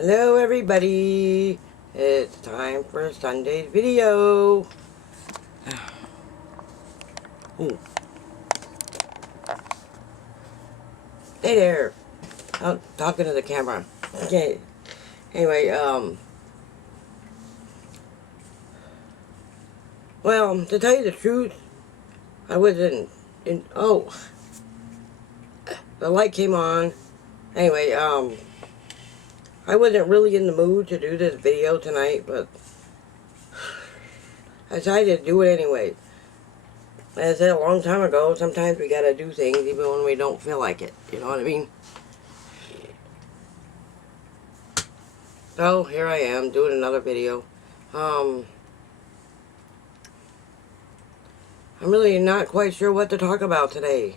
Hello everybody, it's time for Sunday's video. Ooh. Hey there, I'm talking to the camera. Okay, anyway, well, to tell you the truth, I wasn't the light came on. Anyway, I wasn't really in the mood to do this video tonight, but I decided to do it anyway. As I said a long time ago, sometimes we gotta do things even when we don't feel like it, you know what I mean? So, here I am, doing another video. I'm really not quite sure what to talk about today.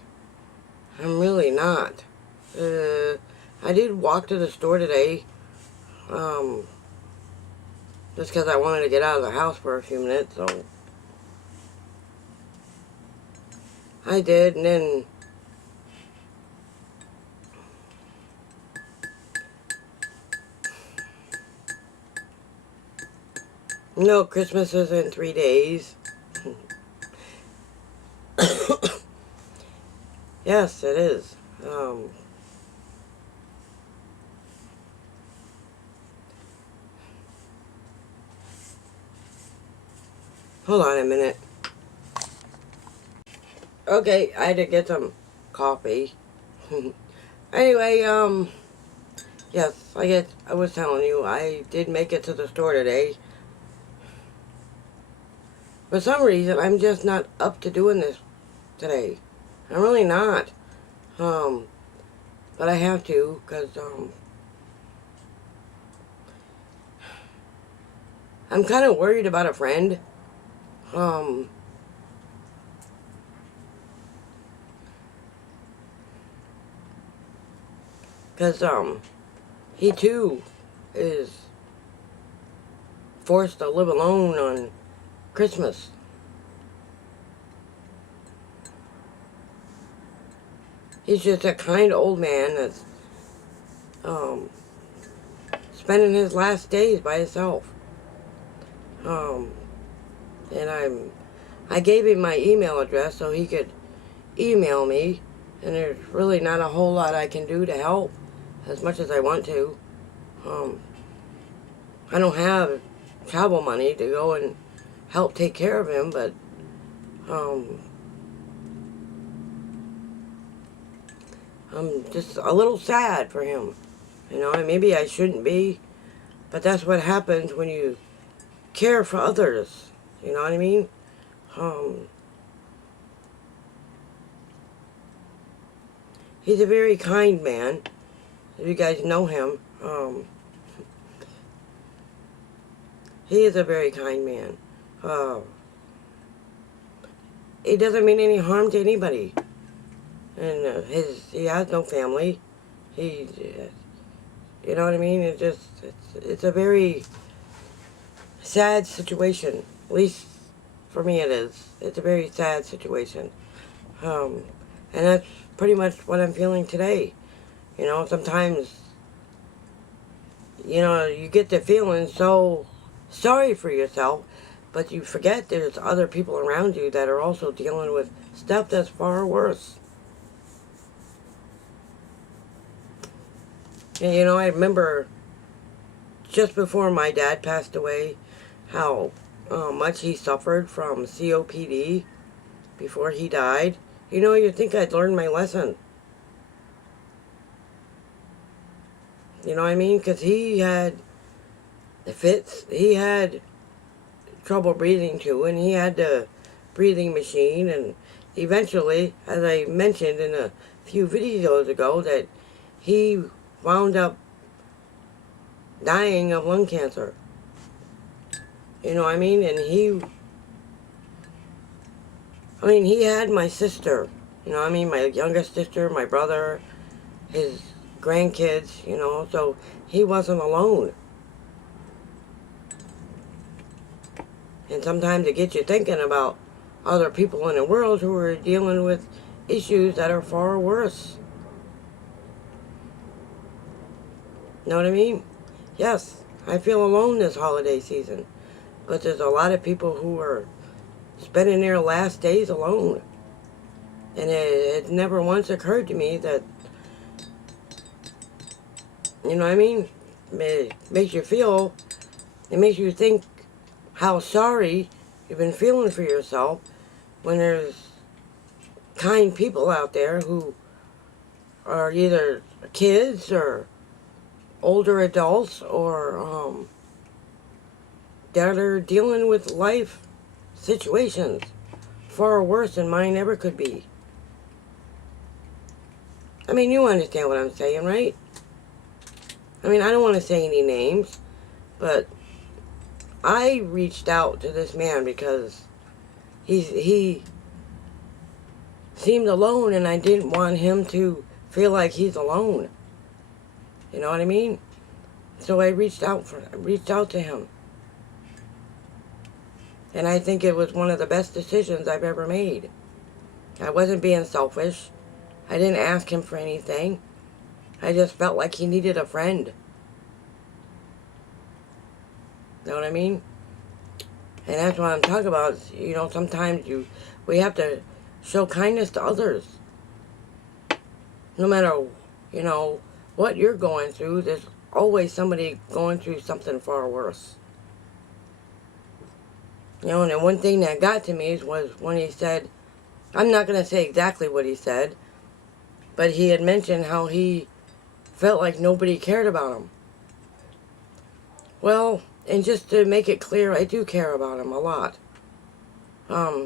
I'm really not. I did walk to the store today, just because I wanted to get out of the house for a few minutes, so I did, and then no, Christmas is in 3 days. Yes, it is. Hold on a minute. Okay, I had to get some coffee. Anyway, yes, I was telling you, I did make it to the store today. For some reason, I'm just not up to doing this today. I'm really not. But I have to, because, I'm kind of worried about a friend. Because, he too is forced to live alone on Christmas. He's just a kind old man that's, spending his last days by himself. And I gave him my email address so he could email me, and there's really not a whole lot I can do to help as much as I want to. I don't have travel money to go and help take care of him, but I'm just a little sad for him. You know, and maybe I shouldn't be, but that's what happens when you care for others. You know what I mean? He's a very kind man. If you guys know him, he is a very kind man. He doesn't mean any harm to anybody. And he has no family. You know what I mean? It's a very sad situation. At least for me it is. It's a very sad situation. And that's pretty much what I'm feeling today. You know, sometimes, you know, you get the feeling so sorry for yourself, but you forget there's other people around you that are also dealing with stuff that's far worse. And, you know, I remember just before my dad passed away, how much he suffered from COPD before he died. You know, you'd think I'd learned my lesson. You know what I mean? Because he had the fits. He had trouble breathing too, and he had the breathing machine. And eventually, as I mentioned in a few videos ago, that he wound up dying of lung cancer. You know what I mean? And he had my sister. You know what I mean? My youngest sister, my brother, his grandkids, you know, so he wasn't alone. And sometimes it gets you thinking about other people in the world who are dealing with issues that are far worse. Know what I mean? Yes, I feel alone this holiday season. But there's a lot of people who are spending their last days alone. And it never once occurred to me that, you know what I mean? It makes you feel, it makes you think how sorry you've been feeling for yourself when there's kind people out there who are either kids or older adults or that are dealing with life situations far worse than mine ever could be. I mean, you understand what I'm saying, right? I mean, I don't want to say any names, but I reached out to this man because he seemed alone, and I didn't want him to feel like he's alone. You know what I mean? So I reached out to him. And I think it was one of the best decisions I've ever made. I wasn't being selfish. I didn't ask him for anything. I just felt like he needed a friend. You know what I mean? And that's what I'm talking about. You know, sometimes we have to show kindness to others. No matter, you know, what you're going through, there's always somebody going through something far worse. You know, and the one thing that got to me was when he said, I'm not going to say exactly what he said, but he had mentioned how he felt like nobody cared about him. Well, and just to make it clear, I do care about him a lot.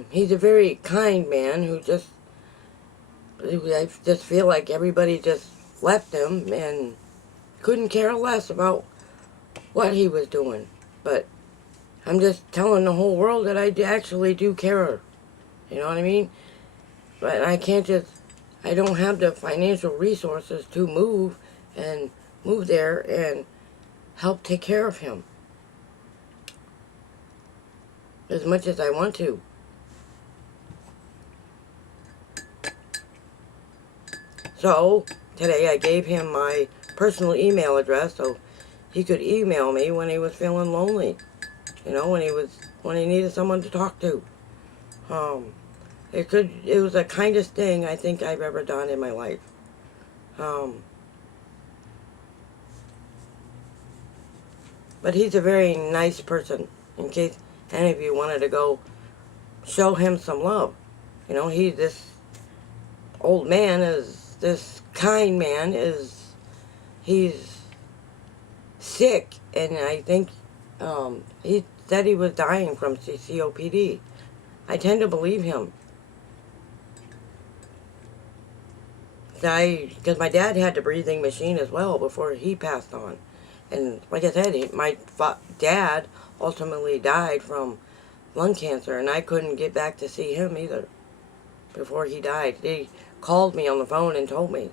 He's a very kind man I just feel like everybody just left him and couldn't care less about what he was doing. But I'm just telling the whole world that I actually do care. You know what I mean? But I don't have the financial resources to move there and help take care of him as much as I want to. So today I gave him my personal email address so he could email me when he was feeling lonely. You know, when he needed someone to talk to. It was the kindest thing I think I've ever done in my life. But he's a very nice person, in case any of you wanted to go show him some love. You know, this old man this kind man he's sick, and I think he said he was dying from COPD. I tend to believe him. Because my dad had the breathing machine as well before he passed on. And like I said, my dad ultimately died from lung cancer, and I couldn't get back to see him either before he died. He called me on the phone and told me.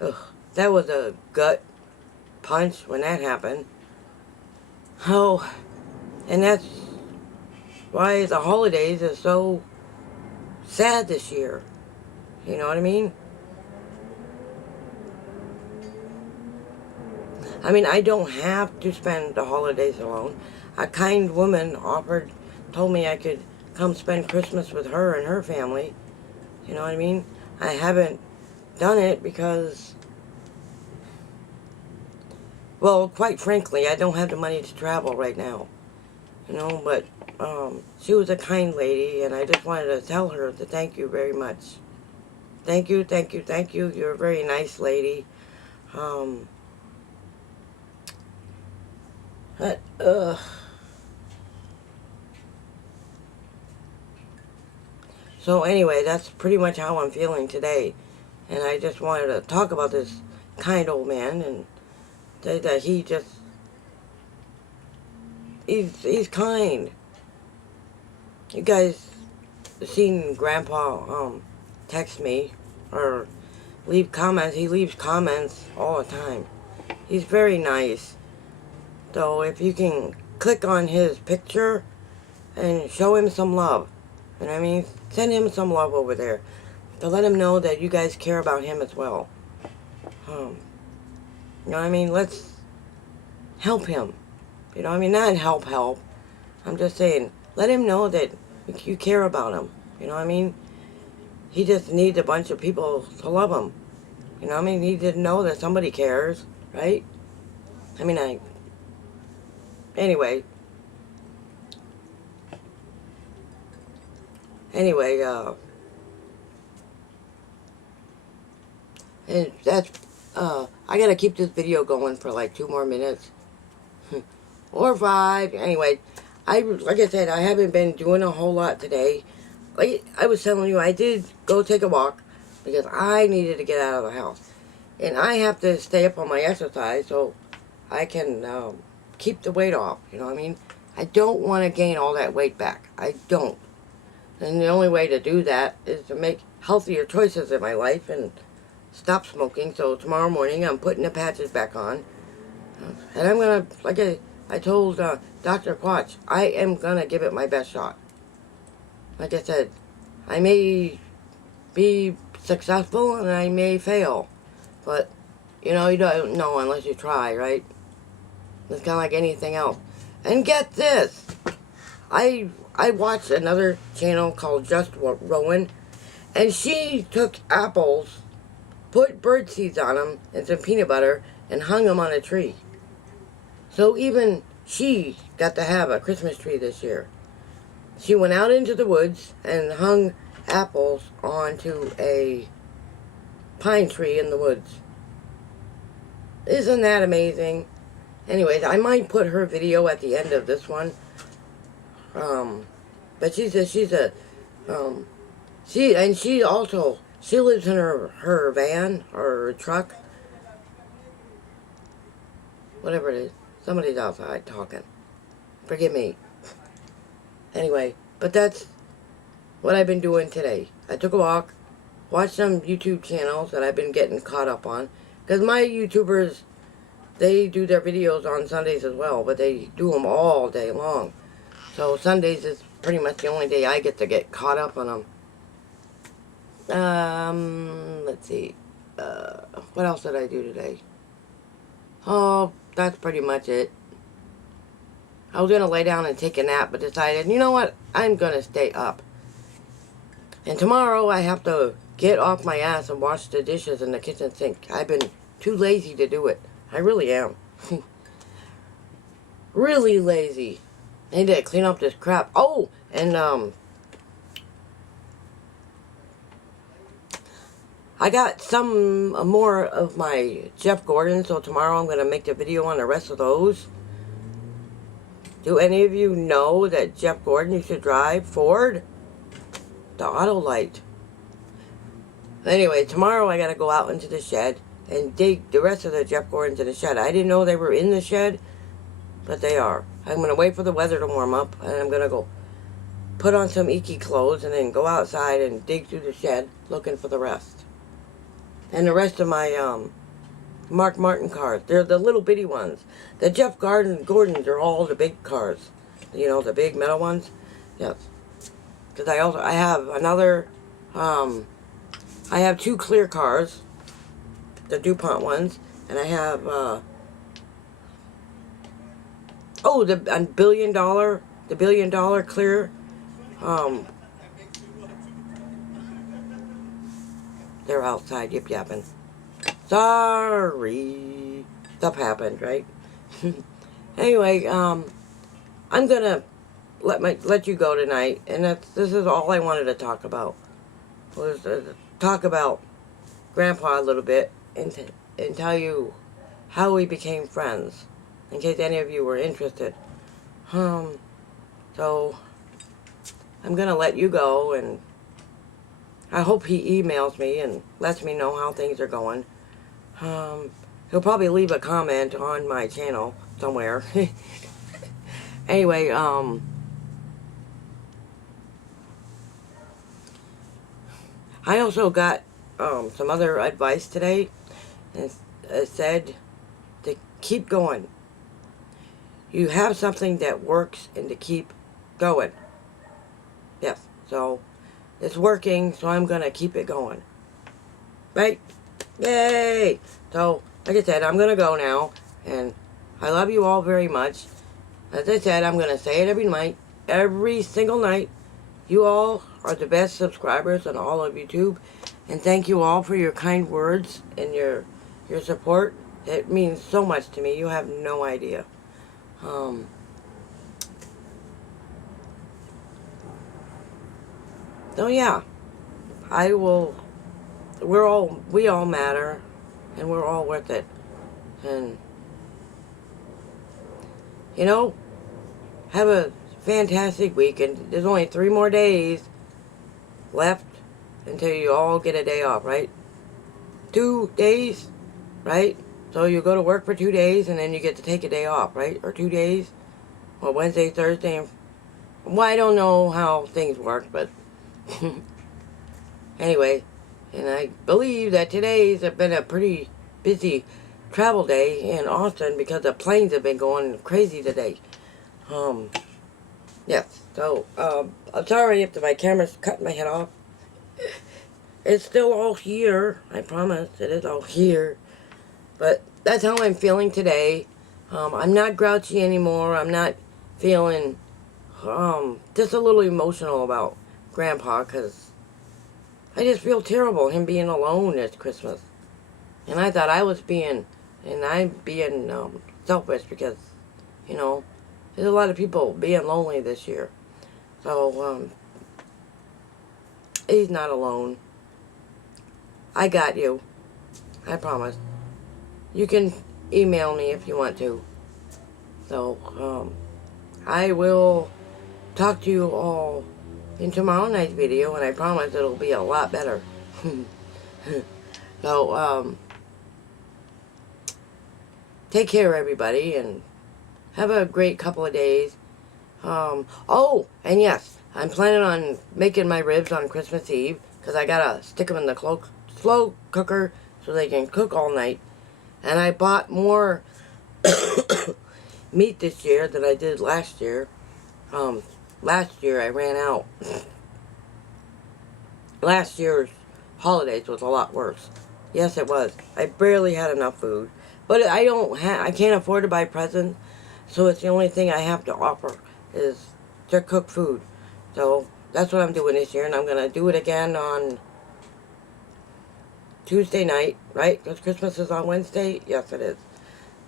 Ugh, that was a gut punch when that happened. Oh, and that's why the holidays are so sad this year. You know what I mean? I mean, I don't have to spend the holidays alone. A kind woman told me I could come spend Christmas with her and her family. You know what I mean? I haven't done it because, well, quite frankly, I don't have the money to travel right now. You know, but she was a kind lady, and I just wanted to tell her to thank you very much. Thank you, thank you, thank you. You're a very nice lady. But, So anyway, that's pretty much how I'm feeling today. And I just wanted to talk about this kind old man and say that he's kind. You guys seen Grandpa text me or leave comments. He leaves comments all the time. He's very nice. So if you can click on his picture and show him some love. You know what I mean? Send him some love over there to let him know that you guys care about him as well. You know what I mean? help him. You know what I mean? Not help. I'm just saying, let him know that you care about him. You know what I mean? He just needs a bunch of people to love him. You know what I mean? He didn't know that somebody cares, right? I mean, anyway, and that's, I gotta keep this video going for like 2 more minutes. Or 5. Anyway, like I said, I haven't been doing a whole lot today. Like I was telling you, I did go take a walk because I needed to get out of the house. And I have to stay up on my exercise so I can keep the weight off. You know what I mean? I don't want to gain all that weight back. I don't. And the only way to do that is to make healthier choices in my life and stop smoking. So tomorrow morning I'm putting the patches back on. And I'm going to, like I told Dr. Quatch, I am going to give it my best shot. Like I said, I may be successful and I may fail. But, you know, you don't know unless you try, right? It's kind of like anything else. And get this! I watched another channel called Just Rowan, and she took apples, put bird seeds on them, and some peanut butter, and hung them on a tree. So even she got to have a Christmas tree this year. She went out into the woods and hung apples onto a pine tree in the woods. Isn't that amazing? Anyways, I might put her video at the end of this one. But she lives in her van or her truck. Whatever it is. Somebody's outside talking. Forgive me. Anyway, but that's what I've been doing today. I took a walk, watched some YouTube channels that I've been getting caught up on. Because my YouTubers, they do their videos on Sundays as well, but they do them all day long. So Sundays is pretty much the only day I get to get caught up on them. Let's see. What else did I do today? Oh, that's pretty much it. I was going to lay down and take a nap, but decided, you know what? I'm going to stay up. And tomorrow I have to get off my ass and wash the dishes in the kitchen sink. I've been too lazy to do it. I really am. Really lazy. I need to clean up this crap. Oh, and I got some more of my Jeff Gordon, so tomorrow I'm going to make the video on the rest of those. Do any of you know that Jeff Gordon used to drive Ford? The Autolite. Anyway, tomorrow I got to go out into the shed and dig the rest of the Jeff Gordons in the shed. I didn't know they were in the shed, but they are. I'm going to wait for the weather to warm up, and I'm going to go put on some icky clothes and then go outside and dig through the shed looking for the rest. And the rest of my Mark Martin cars. They're the little bitty ones. The Jeff Gordons are all the big cars. You know, the big metal ones. Yes. Because I have another, I have 2 clear cars. The DuPont ones. And I have, the billion dollar clear, they're outside yip-yapping. Sorry. Stuff happened, right? Anyway, I'm gonna let you go tonight, and this is all I wanted to talk about. Was talk about Grandpa a little bit and tell you how we became friends, in case any of you were interested. So I'm gonna let you go, and I hope he emails me and lets me know how things are going. He'll probably leave a comment on my channel somewhere. Anyway, I also got some other advice today. It said to keep going. You have something that works and to keep going. Yes, so it's working, so I'm going to keep it going. Right? Yay! So, like I said, I'm going to go now, and I love you all very much. As I said, I'm going to say it every night, every single night. You all are the best subscribers on all of YouTube. And thank you all for your kind words and your support. It means so much to me. You have no idea. So yeah, we all matter, and we're all worth it. And, you know, have a fantastic week. And there's only 3 more days left until you all get a day off, right? 2 days, right? So you go to work for 2 days, and then you get to take a day off, right? Or 2 days, or Wednesday, Thursday. Well, I don't know how things work, but anyway, and I believe that today's been a pretty busy travel day in Austin because the planes have been going crazy today. Yes, so, I'm sorry if my camera's cutting my head off. It's still all here, I promise, it is all here. But that's how I'm feeling today. I'm not grouchy anymore. I'm not feeling, just a little emotional about Grandpa, because I just feel terrible, him being alone this Christmas. And I thought I was being, selfish because, you know, there's a lot of people being lonely this year. So, he's not alone. I got you. I promise. You can email me if you want to. So, I will talk to you all in tomorrow night's video, and I promise it'll be a lot better. So, take care, everybody, and have a great couple of days. Oh, and yes, I'm planning on making my ribs on Christmas Eve, because I gotta stick them in the slow cooker so they can cook all night. And I bought more meat this year than I did last year. Last year I ran out. Last year's holidays was a lot worse. Yes, it was. I barely had enough food. But I can't afford to buy presents, so it's the only thing I have to offer is to cook food. So that's what I'm doing this year, and I'm going to do it again on Tuesday night, right? Because Christmas is on Wednesday? Yes, it is.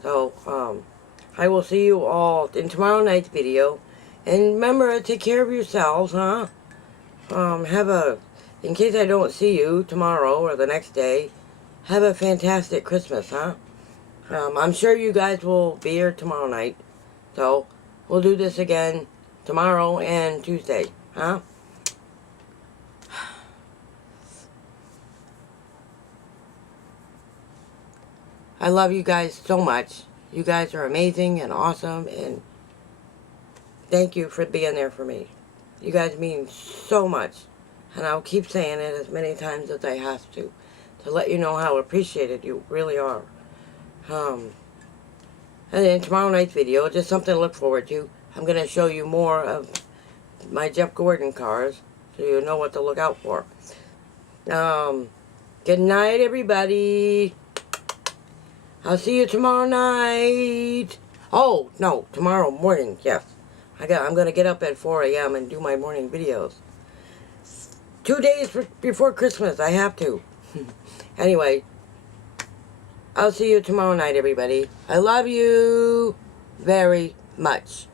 So, I will see you all in tomorrow night's video. And remember, take care of yourselves, huh? In case I don't see you tomorrow or the next day, have a fantastic Christmas, huh? I'm sure you guys will be here tomorrow night. So, we'll do this again tomorrow and Tuesday, huh? I love you guys so much. You guys are amazing and awesome, and thank you for being there for me. You guys mean so much, and I'll keep saying it as many times as I have to let you know how appreciated you really are. And in tomorrow night's video, just something to look forward to, I'm going to show you more of my Jeff Gordon cars, so you know what to look out for. Good night, everybody. I'll see you tomorrow night. Oh, no, tomorrow morning, yes. I'm going to get up at 4 a.m. and do my morning videos. 2 days before Christmas, I have to. Anyway, I'll see you tomorrow night, everybody. I love you very much.